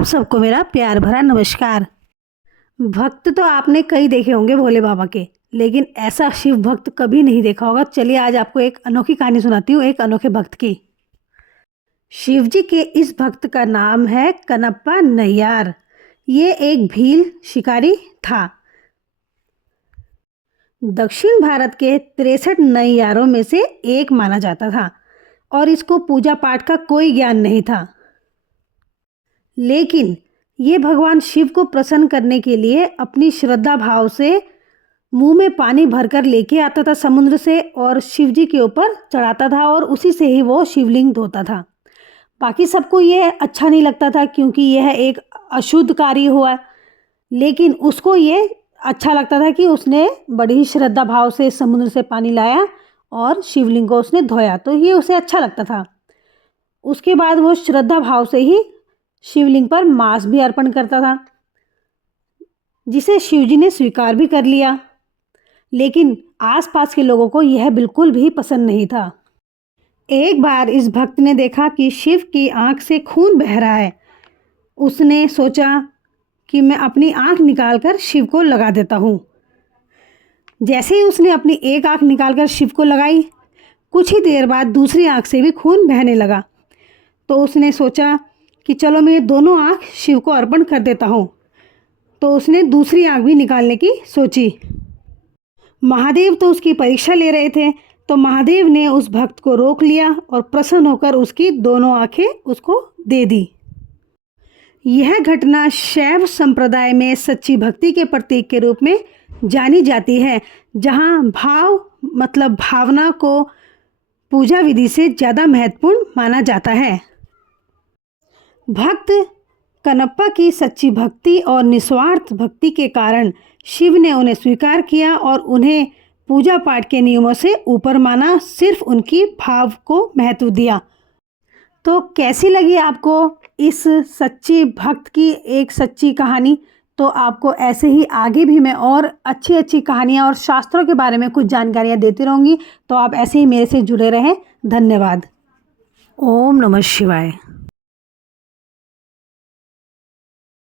आप सबको मेरा प्यार भरा नमस्कार। भक्त तो आपने कई देखे होंगे भोले बाबा के, लेकिन ऐसा शिव भक्त कभी नहीं देखा होगा। चलिए आज आपको एक अनोखी कहानी सुनाती हूँ एक अनोखे भक्त की। शिव जी के इस भक्त का नाम है कनप्पा नैयार। ये एक भील शिकारी था। दक्षिण भारत के 63 नैयारों में से एक माना जाता था और इसको पूजा पाठ का कोई ज्ञान नहीं था। लेकिन ये भगवान शिव को प्रसन्न करने के लिए अपनी श्रद्धा भाव से मुंह में पानी भरकर लेके आता था समुद्र से और शिव जी के ऊपर चढ़ाता था और उसी से ही वो शिवलिंग धोता था। बाकी सबको ये अच्छा नहीं लगता था क्योंकि यह एक अशुद्ध कार्य हुआ, लेकिन उसको ये अच्छा लगता था कि उसने बड़ी ही श्रद्धा भाव से समुद्र से पानी लाया और शिवलिंग को उसने धोया, तो ये उसे अच्छा लगता था। उसके बाद वो श्रद्धा भाव से ही शिवलिंग पर मांस भी अर्पण करता था, जिसे शिवजी ने स्वीकार भी कर लिया। लेकिन आसपास के लोगों को यह बिल्कुल भी पसंद नहीं था। एक बार इस भक्त ने देखा कि शिव की आंख से खून बह रहा है। उसने सोचा कि मैं अपनी आंख निकालकर शिव को लगा देता हूँ। जैसे ही उसने अपनी एक आंख निकालकर शिव को लगाई, कुछ ही देर बाद दूसरी आंख से भी खून बहने लगा। तो उसने सोचा कि चलो मैं दोनों आँख शिव को अर्पण कर देता हूँ। तो उसने दूसरी आँख भी निकालने की सोची। महादेव तो उसकी परीक्षा ले रहे थे, तो महादेव ने उस भक्त को रोक लिया और प्रसन्न होकर उसकी दोनों आँखें उसको दे दी। यह घटना शैव संप्रदाय में सच्ची भक्ति के प्रतीक के रूप में जानी जाती है, जहाँ भाव मतलब भावना को पूजा विधि से ज़्यादा महत्वपूर्ण माना जाता है। भक्त कनप्पा की सच्ची भक्ति और निस्वार्थ भक्ति के कारण शिव ने उन्हें स्वीकार किया और उन्हें पूजा पाठ के नियमों से ऊपर माना, सिर्फ उनकी भाव को महत्व दिया। तो कैसी लगी आपको इस सच्ची भक्त की एक सच्ची कहानी? तो आपको ऐसे ही आगे भी मैं और अच्छी अच्छी कहानियाँ और शास्त्रों के बारे में कुछ जानकारियाँ देती रहूँगी, तो आप ऐसे ही मेरे से जुड़े रहें। धन्यवाद। ओम नमः शिवाय।